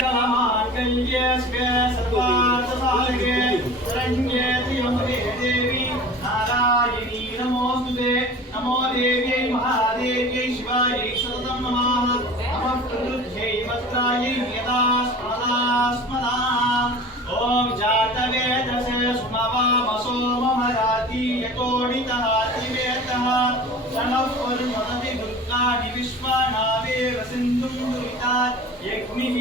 कलमाकल्यस्वे सर्वार्थसाधके शरण्ये त्र्यम्बके देवी नारायणी नमोस्तुते। नमो देव्यै महादेव्यै शिवायै सततं नमः। नमः प्रकृत्यै वस्त्रायै यदा स्मदा स्मदा। ॐ जातवेदसे सुमवामसो मम राति यतोडितः त्रिवेदः शनः पर्वतति दुर्गाणि विश्वानावेव सिन्धुं दुरितात् यज्ञिः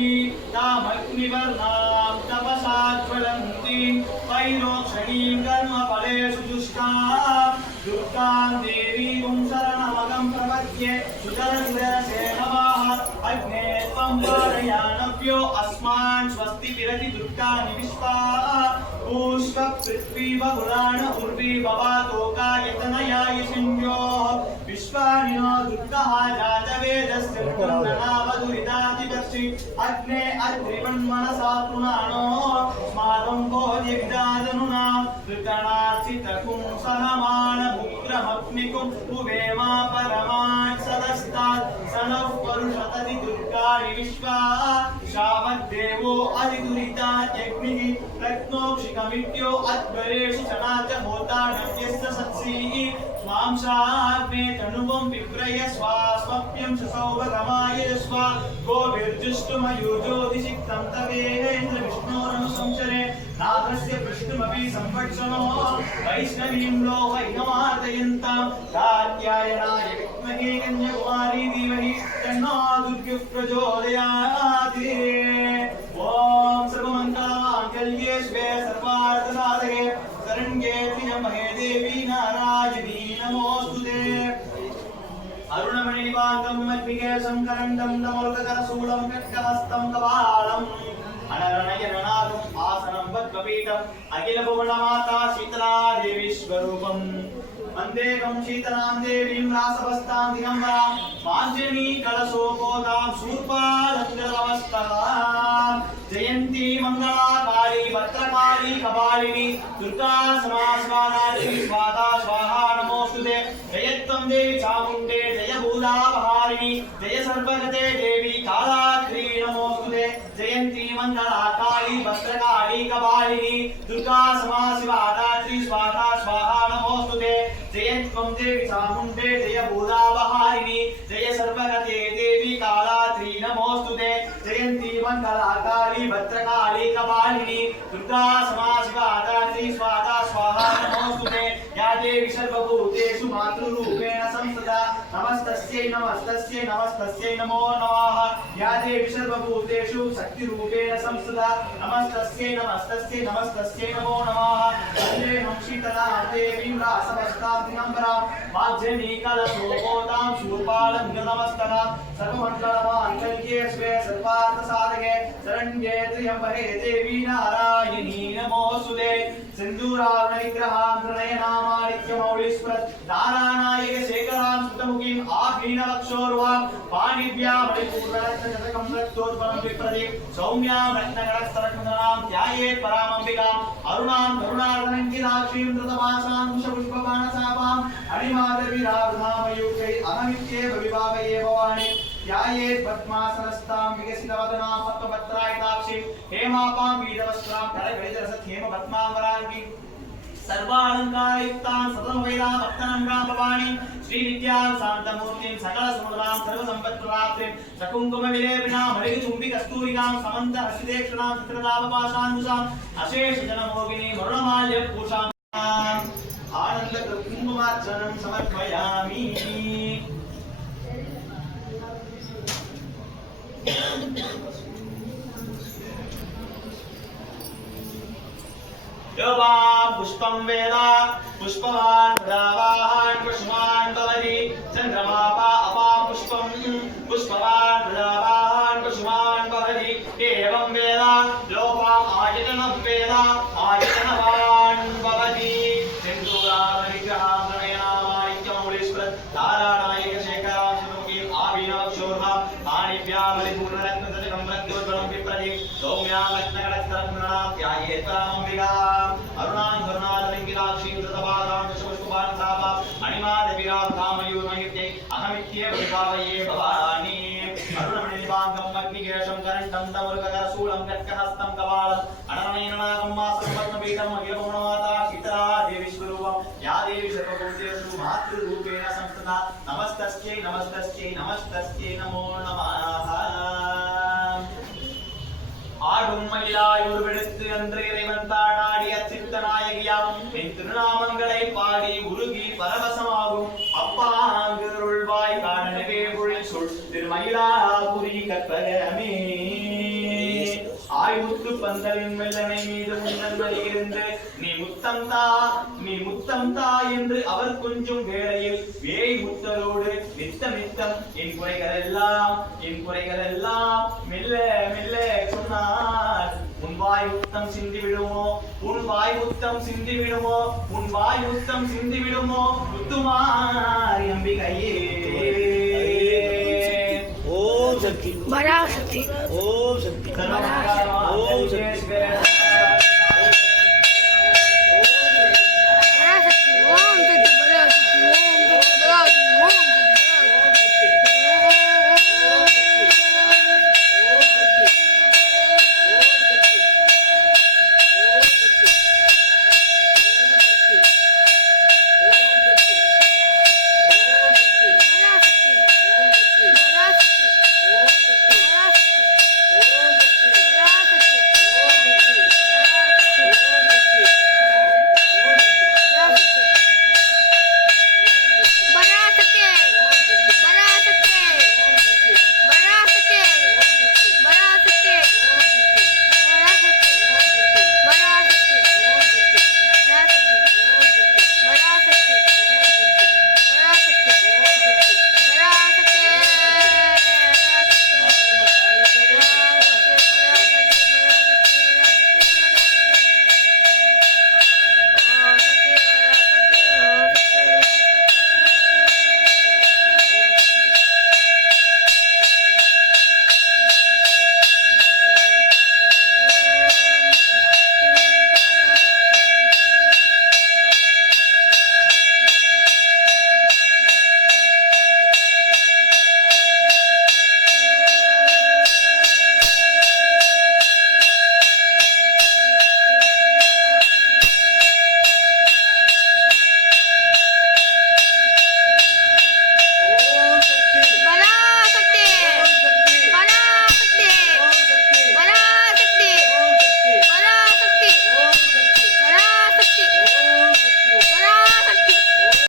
तामग्निवर्णां तपसा ज्वलन्तीं वैरोक्षणीं कर्मफलेषु जुष्टां दुर्गां देवीं शरणमहं प्रपद्ये। सुतरसे नमः। अग्ने त्वं वारयानव्यो अस्मान् स्वस्ति विरति दुर्गाणि विश्वा पुष्प पृथ्वी बहुराण उर्वी भवातोकायतनयाय सिंह्योः विश्वानि नो दुर्गः जातवेदस्य नावदुरितातिवर्षि। अग्ने अद्रिवन्मनसा पुराणो स्मादं भोज्यविदादनुना ऋतनार्चितकुं सहमानमुग्रमग्निकुं उवेमा परमान् सदस्तात् सनः परुषतति दुर्गाणि विश्वा शावद्देवो अधिदुरितात् यज्ञिः रत्नोक्षिकमित्यो अद्वरेषु चनाच होता नव्यस्य सत्सीः स्वांशाग्ने तनुवं विप्रय स्वास्वप्यं ससौभगमाय स्वा गोभिर्जुष्टुमयुजोदिशिक्तं तवेन्द्र विष्णोरनुसंशरे नाथस्य पृष्ठमपि संवत्सनो वैष्णवीं लो वैनमार्दयन्तां कात्यायनाय विद्महे कन्याकुमारी धीमहि तन्नो दुर्गः प्रचोदयात्। ॐ सर्वमङ्गलमाङ्गल्ये शिवे सर्वार्थसाधके शरण्ये त्र्यम्बके देवी नारायणी नमोस्तुते। अरुणमणिनिवाङ्गं मद्विकेशं करण्डं दमोर्ककरशूलं खड्गहस्तं कपालं अनरणयननादं आसनं पद्मपीठम् अखिलभुवनमाता शीतला देवी स्वरूपम् वन्देकं शीतलां देवीं रासवस्तां दिगम्बरां मार्जनी कलशोपोतां शूर्पालङ्कृतवस्तकां जयन्ती मङ्गला काली भद्रकाली कपालिनी दुर्गा समास्वादात्री स्वाहा स्वाहा नमोस्तुते। जयत्वं देवी चामुण्डे जय भूतापहारिणी जय सर्वगते देवी कालाद्री नमोस्तुते। जयन्ती मङ्गला काली भद्रकाली कपालिनी दुर्गा समास्वादात्री स्वाहा स्वाहा नमोस्तुते। जयत्वं देवी चामुण्डे जय भूतापहारिणी जय सर्वगते देवी कालाद्री नमोस्तुते। जयन्ती मङ्गला काली भद्रकाली कपालिनी दुर्गा समास्वादात्री स्वाहा स्वाहा नमोस्तुते। या देवी सर्वभूतेषु मातृरूपेण संस्थिता नमस्तस्यै नमस्तस्यै नमस्तस्यै नमो नमः। या देवी सर्वभूतेषु शक्तिरूपेण संस्थिता नमस्तस्यै नमस्तस्यै नमस्तस्यै नमो नमः। वन्देऽहं शीतलां देवीं रासवस्तां दिगम्बरां मार्जनी कलशोपोतां शूर्पालङ्कृतमस्तकां सर्वमङ्गलमाङ्गल्ये शिवे सर्वार्थसाधके शरण्ये त्र्यम्बके देवी नारायणी नमोस्तुते। सिन्दूरारुणविग्रहां प्रणयनामाणिक्यमौलिस्फुरत् नारायणायक शेखरां सुतमुखीं आभीनवक्षोर्वां पाणिभ्यां मणिपूर्णरत्नशतकं रक्तोज्वलं विप्रदे सौम्यां रत्नकरस्तरकुन्दनां ध्यायेत् परामम्बिकाम् अरुणां करुणार्धनङ्किताक्षीं धृतवासां कुशपुष्पबाणसापाम् अणिमाधविरावृधामयूखै अहमित्येव विभावये भवानि ध्यायेत् पद्मासनस्तां विकसितवदनां पद्मपत्रायताक्षीं हेमापां वीरवस्त्रां करगलितरसहेमपद्माम्बराङ्गीं सर्वालङ्कारयुक्तां सततमवेदां भक्तनम्रां भवानीं श्रीविद्यां शान्तमूर्तिं सकलसमुद्रां सर्वसम्पत्प्रदात्रीं सकुङ्कुमविलेपिनां हरिचुम्बिकस्तूरिकां समन्तहर्षितेक्षणां चित्रतापपाशान्कुशाम् अशेषजनमोगिनीं वरुणमाल्यपूषां आनन्दकुङ्कुमार्चनं समर्पयामि। योवां पुष्पं वेद पुष्पवान् प्रदावान् कुसुमान् भवति चन्द्रमापा अपां पुष्पं पुष्पवान् प्रदावान् कुसुमान् भवति एवं वेद लोपाम् आयतनं वेद आयतनवान् भवति। सिन्दूरारुणविग्रहां प्रणयनामाणिक्यमौलिस्फुरत् नारायणायक शेखरां सुतमुखीं आभीनवक्षोर्वां पाणिभ्यां मणिपूर्णरत्नशतकं रक्तोज्वलं विप्रदे सौम्यां रत्नकरस्तरकुन्दनां ध्यायेत् परामम्बिकाम् अरुणां करुणार्धनङ्किताक्षीं धृतवासां कुशपुष्पबाणसापाम् अणिमाधविरावृधामयूखै अहमित्येव विभावये भवानि। अरुणमणिनिवाङ्गं अग्निगे கேஷம் கரண்டம் தமுருகரசூலம் கட்கஹஸ்தம் கபாலம் அனனயனநாகம் மாசம் பத்மபீடம் அகிலபுவனமாதா சீதா தேவி ஸ்வரூபம் யா தேவி சர்வபூதேஷு மாத்ருரூபேண சம்ஸ்திதா நமஸ்தஸ்யை நமஸ்தஸ்யை நமஸ்தஸ்யை நமோ நமः. ஆடும் மயிலாய் உருவெடுத்து அன்று இறைவன் தானாடி அச்சித்த நாயகியாம் என் திருநாமங்களை பாடி உருகி பரவசமாகும் அப்பாங்குருள்வாய் காணவே பொழில் சொல் திருமயிலாபுரி கற்பகமே. ஆய்வுத்து பந்தலின் மெல்லனை மீது முன்னல் இருந்து நீ முத்தம் தா என்று அவர் கொஞ்சம் வேளையில் வேய் முத்தலோடு நித்தம் நித்தம் என் குறைகள் எல்லாம் மெல்ல மெல்ல சொன்னார். உன் வாய் முத்தம் சிந்தி விடுமோ முத்துமாரி அம்பிகையே. பராசக்தி. சர்வ